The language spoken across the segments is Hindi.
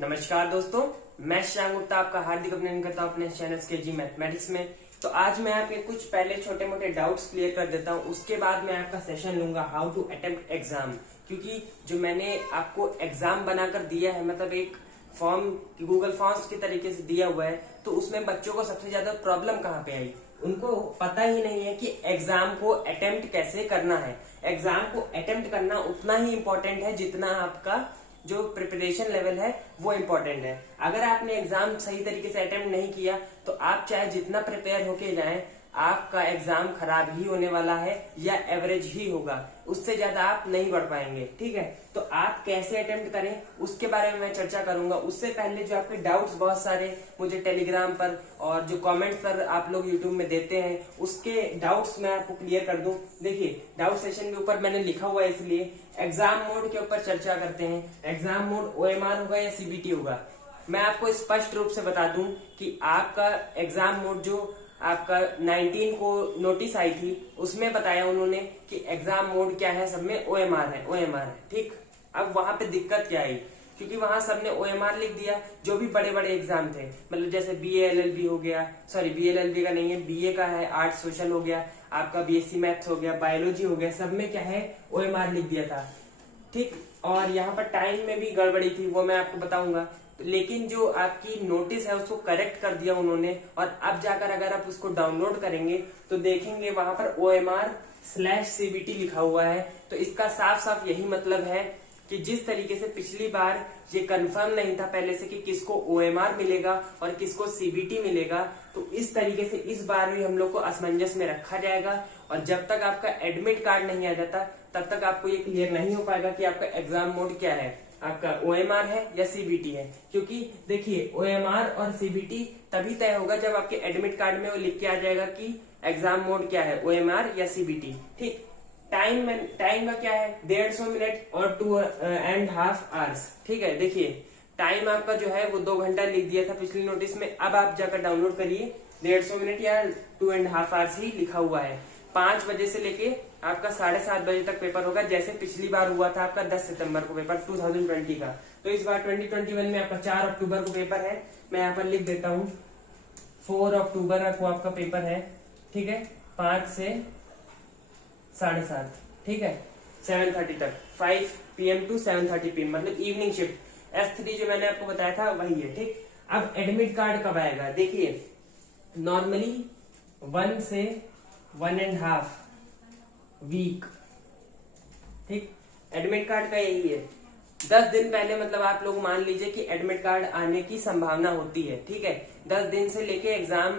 नमस्कार दोस्तों, मैं श्याम गुप्ता आपका हार्दिक अभिनंदन करता हूँ अपने चैनल के मैथमेटिक्स में। तो आज मैं आपके कुछ पहले छोटे मोटे डाउट्स क्लियर कर देता हूँ, उसके बाद मैं आपका सेशन लूंगा हाउ टू अटेम्प्ट एग्जाम। क्योंकि जो मैंने आपको एग्जाम बनाकर दिया है, मतलब एक फॉर्म गूगल फॉर्म्स के तरीके से दिया हुआ है, तो उसमें बच्चों को सबसे ज्यादा प्रॉब्लम कहाँ पे आई, उनको पता ही नहीं है कि एग्जाम को अटेम्प्ट कैसे करना है। एग्जाम को अटेम्प्ट करना उतना ही इम्पोर्टेंट है जितना आपका जो प्रिपरेशन लेवल है वो इम्पोर्टेंट है। अगर आपने एग्जाम सही तरीके से अटेम्प्ट नहीं किया तो आप चाहे जितना प्रिपेयर होके जाएं, आपका एग्जाम खराब ही होने वाला है या एवरेज ही होगा, उससे ज्यादा आप नहीं बढ़ पाएंगे। ठीक है, तो आप कैसे अटेम्प्ट करें उसके बारे में मैं चर्चा करूंगा। उससे पहले जो आपके डाउट्स बहुत सारे मुझे टेलीग्राम पर और जो कमेंट पर आप लोग यूट्यूब में देते हैं, उसके डाउट्स मैं आपको क्लियर कर दूं। देखिए, डाउट सेशन के ऊपर मैंने लिखा हुआ है, इसलिए एग्जाम मोड के ऊपर चर्चा करते हैं। एग्जाम मोड ओएमआर होगा या सीबीटी होगा। मैं आपको स्पष्ट रूप से बता दूं कि आपका एग्जाम मोड जो आपका 19 को नोटिस आई थी, उसमें बताया उन्होंने कि एग्जाम मोड क्या है, सब में ओएमआर है, ओएमआर है। ठीक, अब वहां पे दिक्कत क्या आई, क्योंकि वहां सबने ओएमआर लिख दिया। जो भी बड़े बड़े एग्जाम थे, मतलब जैसे बीए एलएलबी हो गया, सॉरी बीए एलएलबी का नहीं है, बीए का है, आर्ट्स सोशल हो गया, आपका बीएससी मैथ्स हो गया, बायोलॉजी हो गया, सब में क्या है, ओएमआर लिख दिया था। ठीक, और यहाँ पर टाइम में भी गड़बड़ी थी, वो मैं आपको बताऊंगा। लेकिन जो आपकी नोटिस है उसको करेक्ट कर दिया उन्होंने, और अब जाकर अगर आप उसको डाउनलोड करेंगे तो देखेंगे वहां पर OMR/CBT लिखा हुआ है। तो इसका साफ साफ यही मतलब है कि जिस तरीके से पिछली बार ये कंफर्म नहीं था पहले से कि किसको OMR मिलेगा और किसको CBT मिलेगा, तो इस तरीके से इस बार भी हम लोग को असमंजस में रखा जाएगा। और जब तक आपका एडमिट कार्ड नहीं आ जाता तब तक आपको ये क्लियर नहीं हो पाएगा कि आपका एग्जाम मोड क्या है, आपका OMR है या CBT है। क्योंकि देखिए, OMR और CBT तभी तय होगा जब आपके एडमिट कार्ड में वो लिख के आ जाएगा कि एग्जाम मोड क्या है, OMR या CBT। ठीक, टाइम का क्या है, 150 मिनट और 2.5 आवर्स। ठीक है, देखिए टाइम आपका जो है वो 2 घंटा लिख दिया था पिछली नोटिस में, अब आप जाकर डाउनलोड करिए, 150 मिनट या 2.5 आवर्स ही लिखा हुआ है। 5 बजे से लेके आपका 7:30 बजे तक पेपर होगा, जैसे पिछली बार हुआ था आपका 10 सितंबर को पेपर 2020 का। तो इस बार 2021 में आपका 4 अक्टूबर को पेपर है। मैं यहाँ पर लिख देता हूँ 4 अक्टूबर को आपका पेपर है। ठीक है, 5 से 7:30, ठीक है, 7:30 तक, 5 PM to 7:30 PM, मतलब इवनिंग शिफ्ट। S3 जो मैंने आपको बताया था वही है। ठीक, अब एडमिट कार्ड कब आएगा, देखिए नॉर्मली 1 से 1.5 वीक। ठीक, एडमिट कार्ड का यही है, 10 दिन पहले, मतलब आप लोग मान लीजिए कि एडमिट कार्ड आने की संभावना होती है। ठीक है, 10 दिन से लेके एग्जाम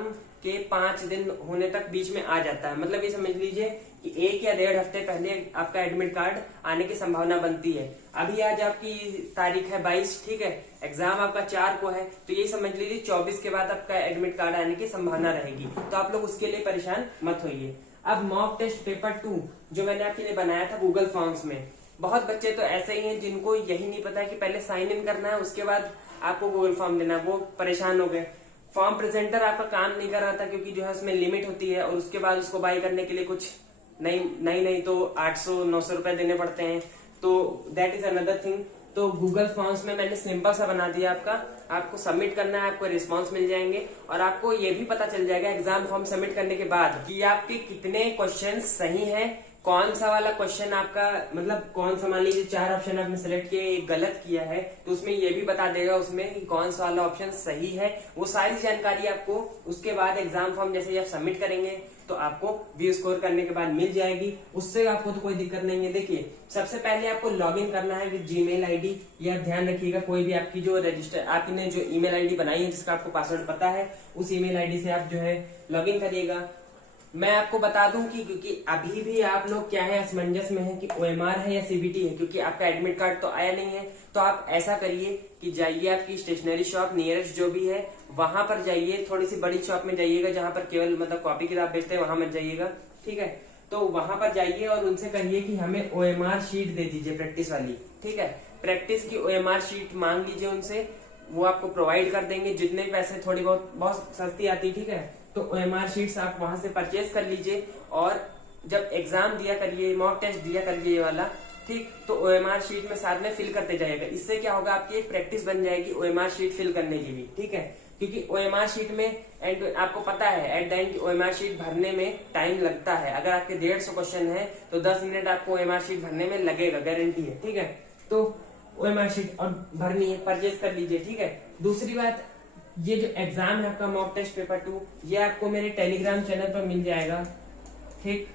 के 5 दिन होने तक बीच में आ जाता है। मतलब ये समझ लीजिए कि 1 या 1.5 हफ्ते पहले आपका एडमिट कार्ड आने की संभावना बनती है। अभी आज आपकी तारीख है 22, ठीक है, एग्जाम आपका 4 को है, तो ये समझ लीजिए 24 के बाद आपका एडमिट कार्ड आने की संभावना रहेगी। तो आप लोग उसके लिए परेशान मत होइए। अब मॉक टेस्ट पेपर 2 जो मैंने आपके लिए बनाया था गूगल फॉर्म्स में, बहुत बच्चे तो ऐसे ही हैं जिनको यही नहीं पता है कि पहले साइन इन करना है, उसके बाद आपको गूगल फॉर्म देना है, वो परेशान हो गए। फॉर्म प्रेजेंटर आपका काम नहीं कर रहा था, क्योंकि जो है उसमें लिमिट होती है, और उसके बाद उसको बाई करने के लिए कुछ नहीं तो 800-900 रुपए देने पड़ते हैं। तो दैट इज अनदर थिंग। तो गूगल फॉर्म्स में मैंने सिंपल सा बना दिया, आपको सबमिट करना है, आपको रिस्पांस मिल जाएंगे, और आपको ये भी पता चल जाएगा एग्जाम फॉर्म सबमिट करने के बाद कि आपके कितने क्वेश्चन सही हैं, कौन सा वाला क्वेश्चन आपका, मतलब कौन सा, मान लीजिए 4 ऑप्शन आपने सेलेक्ट किए, एक गलत किया है, तो उसमें ये भी बता देगा उसमें कि कौन सा वाला ऑप्शन सही है। वो सारी जानकारी आपको उसके बाद एग्जाम फॉर्म जैसे आप सबमिट करेंगे तो आपको व्यू स्कोर करने के बाद मिल जाएगी। उससे आपको तो कोई दिक्कत नहीं है। देखिए, सबसे पहले आपको लॉग इन करना है विद जीमेल आईडी। या ध्यान रखिएगा, कोई भी आपकी जो रजिस्टर, आपने जो ईमेल आईडी बनाई है जिसका आपको पासवर्ड पता है, उस ईमेल आईडी से आप जो है लॉग इन करिएगा। मैं आपको बता दूं कि क्योंकि अभी भी आप लोग क्या है, असमंजस में है कि OMR है या CBT है, क्योंकि आपका एडमिट कार्ड तो आया नहीं है। तो आप ऐसा करिए कि जाइए आपकी स्टेशनरी शॉप नियरेस्ट जो भी है वहां पर जाइए, थोड़ी सी बड़ी शॉप में जाइएगा जहां पर केवल मतलब कॉपी किताब बेचते हैं, वहां मत जाइएगा। ठीक है, तो वहां पर जाइए और उनसे कहिए कि हमें OMR शीट दे दीजिए, प्रैक्टिस वाली। ठीक है, प्रैक्टिस की OMR शीट मांग लीजिए उनसे, वो आपको प्रोवाइड कर देंगे, जितने पैसे थोड़ी बहुत सस्ती आती है। ठीक है, तो OMR शीट्स आप वहां से परचेज कर लीजिए, और जब एग्जाम दिया करिए, मॉक टेस्ट दिया करिए ये वाला, ठीक। तो OMR शीट में साथ में फिल करते जाइएगा। इससे क्या होगा, आपकी एक प्रैक्टिस बन जाएगी OMR शीट फिल करने की भी, ठीक है। क्योंकि OMR शीट में एंड आपको पता है at the end OMR sheet भरने में टाइम लगता है। अगर आपके 150 क्वेश्चन है तो 10 मिनट आपको OMR शीट भरने में लगेगा, गारंटी है, ठीक है। तो OMR शीट और भरनी है, परचेज कर लीजिए, ठीक है। दूसरी बात, ये जो एग्जाम है आपका मॉक टेस्ट पेपर 2, ये आपको मेरे टेलीग्राम चैनल पर मिल जाएगा, ठीक।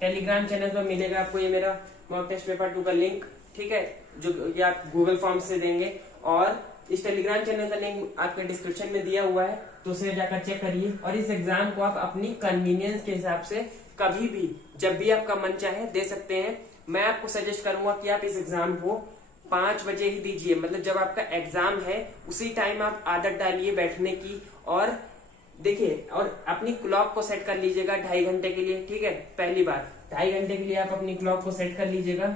टेलीग्राम चैनल पर मिलेगा आपको ये मेरा मॉक टेस्ट पेपर 2 का लिंक, ठीक है, जो ये आप गूगल फॉर्म से देंगे। और इस टेलीग्राम चैनल का लिंक आपके डिस्क्रिप्शन में दिया हुआ है, तो उसे जाकर चेक करिए। और इस एग्जाम को आप अपनी कन्वीनियंस के हिसाब से कभी भी जब भी आपका मन चाहे दे सकते हैं। मैं आपको सजेस्ट करूंगा कि आप इस एग्जाम को 5 बजे ही दीजिए, मतलब जब आपका एग्जाम है उसी टाइम आप आदत डालिए बैठने की। और देखिए, और अपनी क्लॉक को सेट कर लीजिएगा 2.5 घंटे के लिए, ठीक है। पहली बात, 2.5 घंटे के लिए आप अपनी क्लॉक को सेट कर लीजिएगा,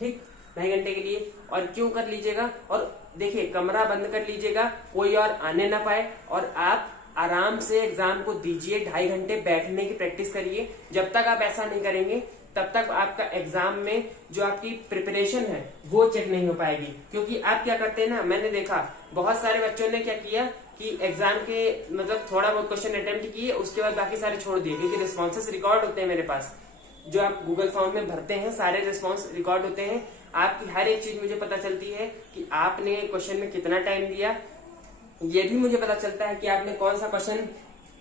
ठीक, 2.5 घंटे के लिए। और क्यों कर लीजिएगा, और देखिए कमरा बंद कर लीजिएगा, कोई और आने ना पाए, और आप आराम से एग्जाम को दीजिए। 2.5 घंटे बैठने की प्रैक्टिस करिए। जब तक आप ऐसा नहीं करेंगे तब तक आपका एग्जाम में जो आपकी प्रिपरेशन है वो चेक नहीं हो पाएगी। क्योंकि आप क्या करते हैं ना, मैंने देखा बहुत सारे बच्चों ने क्या किया कि एग्जाम के मतलब थोड़ा बहुत क्वेश्चन अटेम्प्ट किए, उसके बाद बाकी सारे छोड़ दिए। क्योंकि रिस्पॉन्सेस रिकॉर्ड होते हैं मेरे पास, जो आप गूगल फॉर्म में भरते हैं सारे रिस्पॉन्स रिकॉर्ड होते हैं। आपकी हर एक चीज मुझे पता चलती है कि आपने क्वेश्चन में कितना टाइम दिया। ये भी मुझे पता चलता है कि आपने कौन सा क्वेश्चन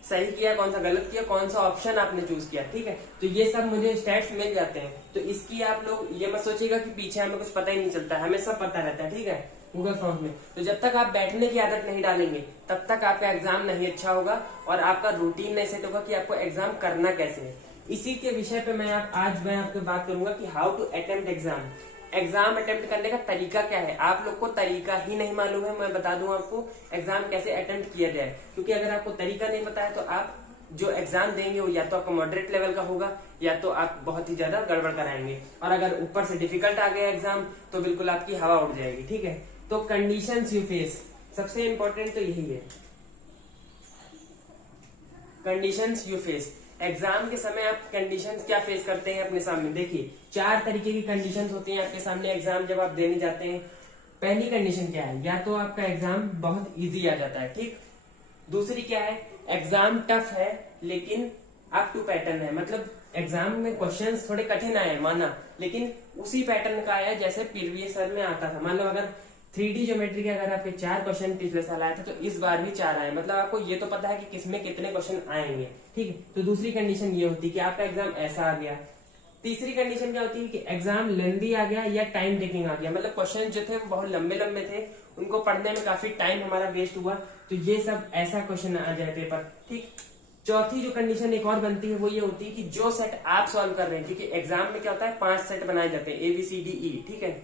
सही किया, कौन सा गलत किया, कौन सा ऑप्शन आपने चूज किया, ठीक है। तो ये सब मुझे स्टैट्स मिल जाते हैं। तो इसकी आप लोग ये मत सोचिएगा कि पीछे हमें कुछ पता ही नहीं चलता है, हमें सब पता रहता है, ठीक है, गूगल फॉर्म में। तो जब तक आप बैठने की आदत नहीं डालेंगे तब तक आपका एग्जाम नहीं अच्छा होगा और आपका रूटीन नहीं सेट होगा कि आपको एग्जाम करना कैसे है। इसी के विषय पे आज मैं आपको बात करूंगा कि how to attempt exam. Exam attempt करने का तरीका क्या है। आप लोग को तरीका ही नहीं मालूम है, मैं बता दूं आपको एग्जाम कैसे अटेम्प्ट किया जाए। क्योंकि अगर आपको तरीका नहीं पता है तो आप जो एग्जाम देंगे वो या तो आपका मॉडरेट लेवल का होगा या तो आप बहुत ही ज्यादा गड़बड़ कराएंगे। और अगर ऊपर से डिफिकल्ट आ गया एग्जाम तो बिल्कुल आपकी हवा उड़ जाएगी, ठीक है। तो कंडीशंस यू फेस, सबसे इंपॉर्टेंट तो यही है, कंडीशंस यू फेस। एग्जाम के समय आप कंडीशंस क्या फेस करते हैं अपने सामने। देखिए 4 तरीके की कंडीशंस होती हैं आपके सामने एग्जाम जब आप देने जाते हैं। पहली कंडीशन क्या है, या तो आपका एग्जाम बहुत इजी आ जाता है, ठीक। दूसरी क्या है, एग्जाम टफ है लेकिन अप टू पैटर्न है, मतलब एग्जाम में क्वेश्चंस थोड़े कठिन आए माना, लेकिन उसी पैटर्न का आया जैसे प्रीवियस ईयर में आता था। मतलब अगर 3D ज्योमेट्री के अगर आपके 4 क्वेश्चन पिछले साल आए थे तो इस बार भी 4 आए, मतलब आपको ये तो पता है कि किसमें कितने क्वेश्चन आएंगे, ठीक है। तो दूसरी कंडीशन ये होती है कि आपका एग्जाम ऐसा आ गया। तीसरी कंडीशन क्या होती है कि एग्जाम लेंदी आ गया या टाइम टेकिंग आ गया, मतलब क्वेश्चन जो थे वो बहुत लंबे लंबे थे, उनको पढ़ने में काफी टाइम हमारा वेस्ट हुआ, तो ये सब ऐसा क्वेश्चन आ जाए पेपर, ठीक। चौथी जो कंडीशन एक और बनती है वो ये होती है कि जो सेट आप सॉल्व कर रहे हैं, क्योंकि एग्जाम में क्या होता है 5 सेट बनाए जाते हैं ABCDE, ठीक है।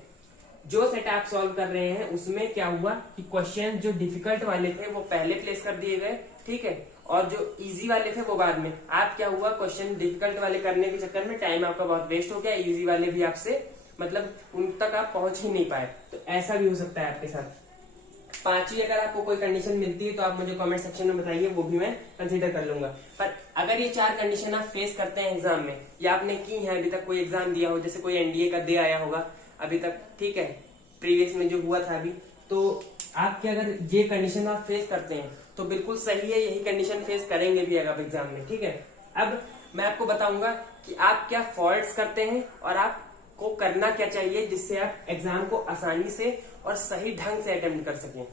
जो सेट आप सॉल्व कर रहे हैं उसमें क्या हुआ कि क्वेश्चन जो डिफिकल्ट वाले थे वो पहले प्लेस कर दिए गए, ठीक है, और जो इजी वाले थे वो बाद में। आप क्या हुआ, क्वेश्चन डिफिकल्ट वाले करने के चक्कर में टाइम आपका बहुत वेस्ट हो गया, इजी वाले भी आपसे मतलब उन तक आप पहुंच ही नहीं पाए। तो ऐसा भी हो सकता है आपके साथ। पांचवी अगर आपको कोई कंडीशन मिलती है तो आप मुझे कमेंट सेक्शन में बताइए, वो भी मैं कंसीडर कर लूंगा। पर अगर ये 4 कंडीशन आप फेस करते हैं एग्जाम में, या आपने की है अभी तक कोई एग्जाम दिया हो, जैसे कोई NDA का दे आया होगा अभी तक, ठीक है, प्रीवियस में जो हुआ था अभी, तो आपके अगर ये कंडीशन आप फेस करते हैं तो बिल्कुल सही है, यही कंडीशन फेस करेंगे भी अगर एग्जाम में, ठीक है। अब मैं आपको बताऊंगा कि आप क्या फॉल्ट्स करते हैं और आपको करना क्या चाहिए जिससे आप एग्जाम को आसानी से और सही ढंग से अटेम्प्ट कर सकें।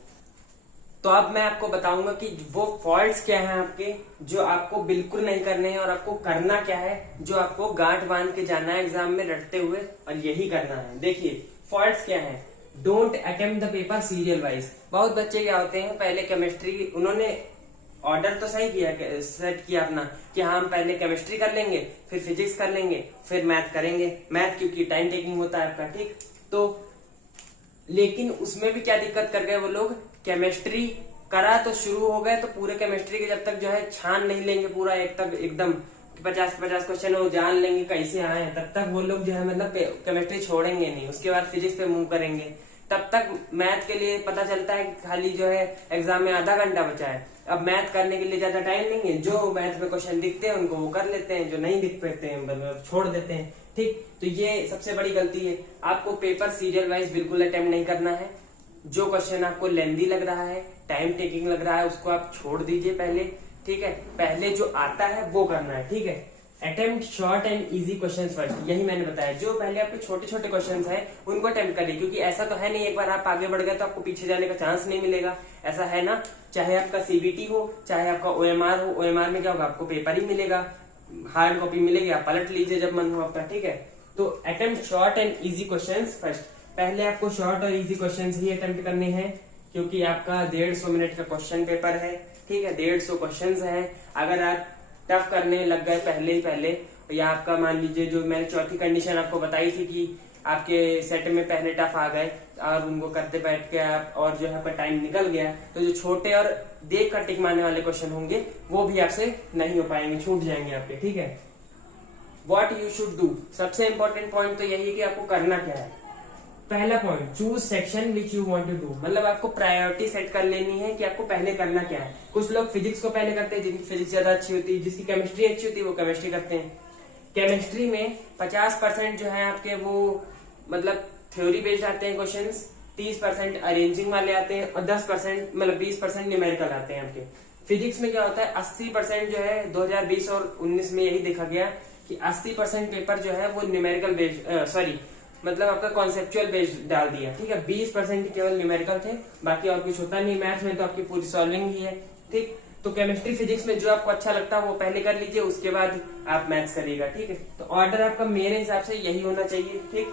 तो अब मैं आपको बताऊंगा कि वो फॉल्ट्स क्या हैं आपके, जो आपको बिल्कुल नहीं करने हैं, और आपको करना क्या है जो आपको गांठ बांध के जाना है एग्जाम में रटते हुए, और यही करना है। देखिए फॉल्ट्स क्या है, don't attempt the paper serial wise. बहुत बच्चे क्या होते हैं, पहले केमिस्ट्री उन्होंने ऑर्डर तो सही किया, सेट किया अपना कि हाँ हम पहले केमिस्ट्री कर लेंगे, फिर फिजिक्स कर लेंगे, फिर मैथ करेंगे। मैथ क्योंकि टाइम टेकिंग होता है आपका, ठीक। तो लेकिन उसमें भी क्या दिक्कत कर गए वो लोग, केमिस्ट्री करा तो शुरू हो गए, तो पूरे केमिस्ट्री के जब तक जो है छान नहीं लेंगे पूरा एक तक एकदम 50 क्वेश्चन वो जान लेंगे कैसे आए, तब तक वो लोग जो है मतलब केमिस्ट्री छोड़ेंगे नहीं। उसके बाद फिजिक्स पे मूव करेंगे, तब तक मैथ के लिए पता चलता है कि खाली जो है एग्जाम में आधा घंटा बचा है। अब मैथ करने के लिए ज्यादा टाइम नहीं है, जो मैथ में क्वेश्चन दिखते हैं उनको वो कर लेते हैं, जो नहीं दिख पाते हैं मतलब छोड़ देते हैं। ठीक, तो ये सबसे बड़ी गलती है। आपको पेपर सीरियल वाइज बिल्कुल अटेम्प्ट नहीं करना है। जो क्वेश्चन आपको लेंदी लग रहा है, टाइम टेकिंग लग रहा है, उसको आप छोड़ दीजिए पहले। ठीक है, पहले जो आता है वो करना है। ठीक है, attempt short and easy questions first, यही मैंने बताया। जो पहले आपके छोटे छोटे क्वेश्चंस हैं उनको अटेम्प्ट करिए, क्योंकि ऐसा तो है नहीं एक बार आप आगे बढ़ गए तो आपको पीछे जाने का चांस नहीं मिलेगा। ऐसा है ना, चाहे आपका सीबीटी हो चाहे आपका ओएमआर हो, ओएमआर में क्या होगा, आपको पेपर ही मिलेगा, हार्ड कॉपी मिलेगी, आप पलट लीजिए जब मन हो आपका। ठीक है, तो attempt short and easy questions first. पहले आपको शॉर्ट और इजी क्वेश्चंस ही अटेम्प्ट करने हैं, क्योंकि आपका 150 मिनट का क्वेश्चन पेपर है। ठीक है, 150 क्वेश्चंस है। अगर आप टफ करने लग गए पहले या आपका मान लीजिए, जो मैंने चौथी कंडीशन आपको बताई थी कि आपके सेट में पहले टफ आ गए और उनको करते बैठ के आप और जो है टाइम निकल गया, तो जो छोटे और देख कर टिक मारने वाले क्वेश्चन होंगे वो भी आपसे नहीं हो पाएंगे, छूट जाएंगे आपके। ठीक है, व्हाट यू शुड डू, सबसे इंपॉर्टेंट पॉइंट तो यही है कि आपको करना क्या है। पहला point, choose section which you want to do, मतलब आपको प्रायोरिटी सेट कर लेनी है कि आपको पहले करना क्या है। कुछ लोग फिजिक्स को पहले करते हैं, जिनकी फिजिक्स ज्यादा अच्छी होती है, जिसकी केमिस्ट्री अच्छी होती है वो केमिस्ट्री करते हैं। केमिस्ट्री में 50% जो है आपके वो मतलब थ्योरी बेस्ड आते हैं क्वेश्चंस, 30% अरेंजिंग वाले आते हैं और 10% मतलब 20% न्यूमेरिकल आते हैं आपके। फिजिक्स में क्या होता है, 80% जो है 2020 और 19 में यही देखा गया कि 80% पेपर जो है वो न्यूमेरिकल बेस्ड मतलब आपका कॉन्सेप्चुअल बेस्ड डाल दिया। ठीक है, 20% केवल न्यूमेरिकल थे, बाकी और कुछ होता नहीं। मैथ में तो आपकी पूरी सॉल्विंग ही है। ठीक, तो केमिस्ट्री फिजिक्स में जो आपको अच्छा लगता है वो पहले कर लीजिए, उसके बाद आप मैथ्स करिएगा। ठीक है, तो ऑर्डर आपका मेरे हिसाब से यही होना चाहिए। ठीक,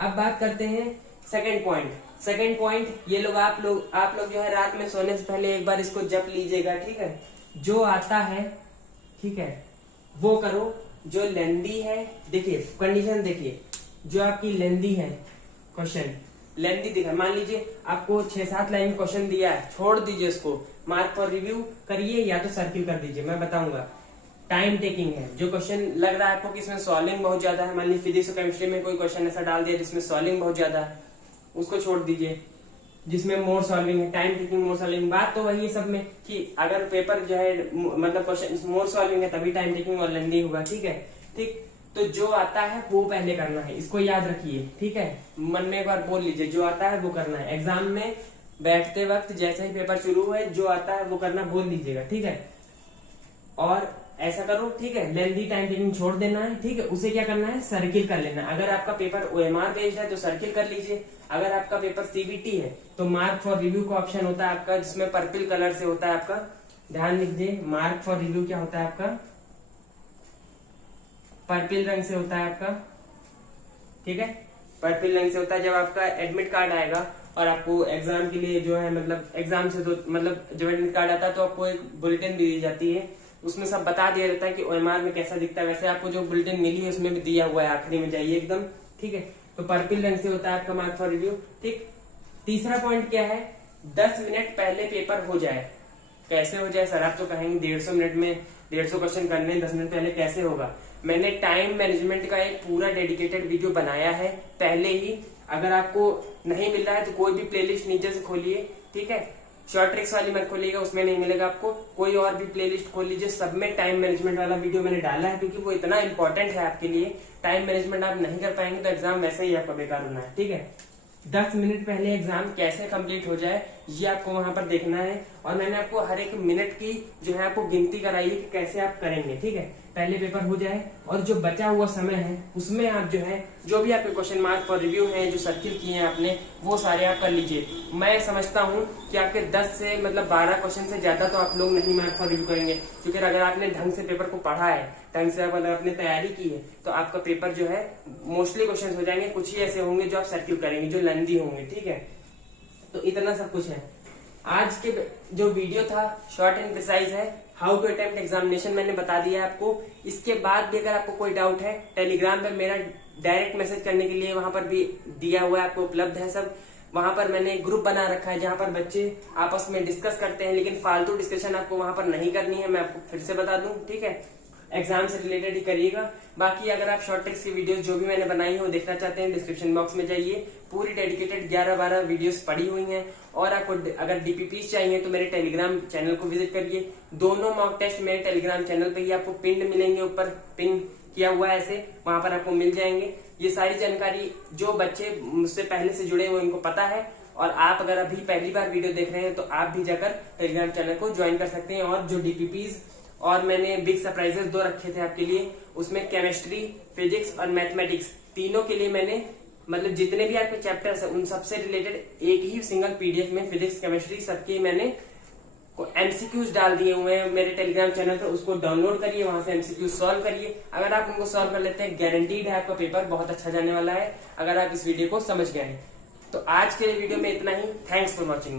अब बात करते हैं सेकंड पॉइंट। सेकंड पॉइंट, ये लोग आप लोग जो है रात में सोने से पहले एक बार इसको जप लीजिएगा। ठीक है, जो आता है ठीक है वो करो, जो लेंदी है देखिए कंडीशन देखिए, जो आपकी लेंदी है क्वेश्चन लेंदी दिखा, मान लीजिए आपको 6-7 लाइन क्वेश्चन दिया है, छोड़ दीजिए उसको, मार्क फॉर रिव्यू करिए या तो सर्किल कर दीजिए, मैं बताऊंगा। टाइम टेकिंग है, जो क्वेश्चन लग रहा है आपको कि इसमें सॉल्विंग बहुत ज्यादा है, मान लीजिए फिजिक्स और केमिस्ट्री में कोई क्वेश्चन ऐसा डाल दिया जिसमें सॉल्विंग बहुत ज्यादा है, उसको छोड़ दीजिए। जिसमें मोर सॉल्विंग है, टाइम टेकिंग मोर सॉल्विंग, बात तो वही सब में कि अगर पेपर जो है मतलब क्वेश्चन मोर सॉल्विंग है तभी टाइम टेकिंग और लेंदी होगा। ठीक है, ठीक, तो जो आता है वो पहले करना है, इसको याद रखिए। ठीक है, मन में एक बार बोल लीजिए, जो आता है वो करना है। एग्जाम में बैठते वक्त जैसे ही पेपर शुरू हुए जो आता है वो करना बोल लीजिएगा। ठीक है, और ऐसा करो। ठीक है, लेंदी टाइम टेकिंग छोड़ देना है। ठीक है, उसे क्या करना है, सर्किल कर लेना। अगर आपका पेपर ओएमआर बेस्ड है तो सर्किल कर लीजिए। अगर आपका पेपर सीबीटी है तो मार्क फॉर रिव्यू का ऑप्शन होता है आपका, जिसमें पर्पल कलर से होता है आपका, ध्यान दीजिए। मार्क फॉर रिव्यू क्या होता है आपका, पर्पल रंग से होता है आपका। ठीक है, पर्पल रंग से होता है। जब आपका एडमिट कार्ड आएगा और आपको एग्जाम के लिए जो है मतलब एग्जाम से तो मतलब जब एडमिट कार्ड आता है तो आपको एक बुलेटिन भी दी जाती है, उसमें सब बता दिया जाता है कि ओएमआर में कैसा दिखता है। वैसे आपको जो बुलेटिन मिली है उसमें भी दिया हुआ है, आखिरी में जाइए एकदम। ठीक है, तो पर्पल रंग से होता है आपका मार्क फॉर रिव्यू। ठीक, तीसरा पॉइंट क्या है, 10 मिनट पहले पेपर हो जाए। कैसे हो जाए सर, आप तो कहेंगे 150 मिनट में 150 क्वेश्चन करने 10 मिनट पहले कैसे होगा। मैंने टाइम मैनेजमेंट का एक पूरा डेडिकेटेड वीडियो बनाया है पहले ही, अगर आपको नहीं मिल रहा है तो कोई भी प्लेलिस्ट नीचे से खोलिए। ठीक है, शॉर्ट ट्रिक्स वाली मत खोलिएगा, उसमें नहीं मिलेगा आपको। कोई और भी प्लेलिस्ट खोल लीजिए, सब में टाइम मैनेजमेंट वाला वीडियो मैंने डाला है, क्योंकि वो इतना इंपॉर्टेंट है आपके लिए। टाइम मैनेजमेंट आप नहीं कर पाएंगे तो एग्जाम वैसे ही आपका बेकार होना है। ठीक है, 10 मिनट पहले एग्जाम कैसे कंप्लीट हो जाए ये आपको वहां पर देखना है, और मैंने आपको हर एक मिनट की जो है आपको गिनती कराई है कि कैसे आप करेंगे। ठीक है, पहले पेपर हो जाए और जो बचा हुआ समय है उसमें आप जो है जो भी आपके क्वेश्चन मार्क फॉर रिव्यू हैं, जो सर्किल किए हैं आपने, वो सारे आप कर लीजिए। मैं समझता हूँ कि आपके 10 से मतलब 12 क्वेश्चन से ज्यादा तो आप लोग नहीं मार्क फॉर रिव्यू करेंगे, क्योंकि अगर आपने ढंग से पेपर को पढ़ा है, ढंग से अगर आपने तैयारी की है तो आपका पेपर जो है मोस्टली क्वेश्चन हो जाएंगे। कुछ ही ऐसे होंगे जो आप सर्किल करेंगे, जो लेंदी होंगे। ठीक है, तो इतना सब कुछ है। आज के जो वीडियो था शॉर्ट एंड प्रिसाइज है, हाउ टू अटेम्प्ट एग्जामिनेशन मैंने बता दिया आपको। इसके बाद भी अगर आपको कोई डाउट है, टेलीग्राम पे मेरा डायरेक्ट मैसेज करने के लिए वहां पर भी दिया हुआ है, आपको उपलब्ध है सब। वहां पर मैंने एक ग्रुप बना रखा है जहां पर बच्चे आपस में डिस्कस करते हैं, लेकिन फालतू डिस्कशन आपको वहां पर नहीं करनी है, मैं आपको फिर से बता दूं। ठीक है, एग्जाम से रिलेटेड ही करिएगा। बाकी अगर आप शॉर्ट ट्रिक्स की वीडियोस जो भी मैंने बनाई है वो देखना चाहते हैं, डिस्क्रिप्शन बॉक्स में जाइए, पूरी डेडिकेटेड 11-12 वीडियोस पड़ी हुई हैं। और आपको अगर डीपीपी चाहिए तो मेरे टेलीग्राम चैनल को विजिट करिए। दोनों मॉक टेस्ट मेरे टेलीग्राम चैनल पे ही आपको पिन मिलेंगे, ऊपर पिन किया हुआ है ऐसे, वहां पर आपको मिल जाएंगे। ये सारी जानकारी जो बच्चे मुझसे पहले से जुड़े हुए उनको पता है, और आप अगर अभी पहली बार वीडियो देख रहे हैं तो आप भी जाकर टेलीग्राम चैनल को ज्वाइन कर सकते हैं। और जो डीपीपीज और मैंने बिग सरप्राइजेस 2 रखे थे आपके लिए, उसमें केमिस्ट्री, फिजिक्स और मैथमेटिक्स तीनों के लिए मैंने मतलब जितने भी आपके चैप्टर्स है उन सबसे रिलेटेड एक ही सिंगल पीडीएफ में फिजिक्स केमिस्ट्री सबके मैंने एमसीक्यूज डाल दिए हुए हैं मेरे टेलीग्राम चैनल पर। उसको डाउनलोड करिए, वहां से एमसीक्यूज सॉल्व करिए। अगर आप उनको सॉल्व कर लेते हैं, गारंटीड है आपका पेपर बहुत अच्छा जाने वाला है, अगर आप इस वीडियो को समझ गए हैं। तो आज के वीडियो में इतना ही। Thanks for watching.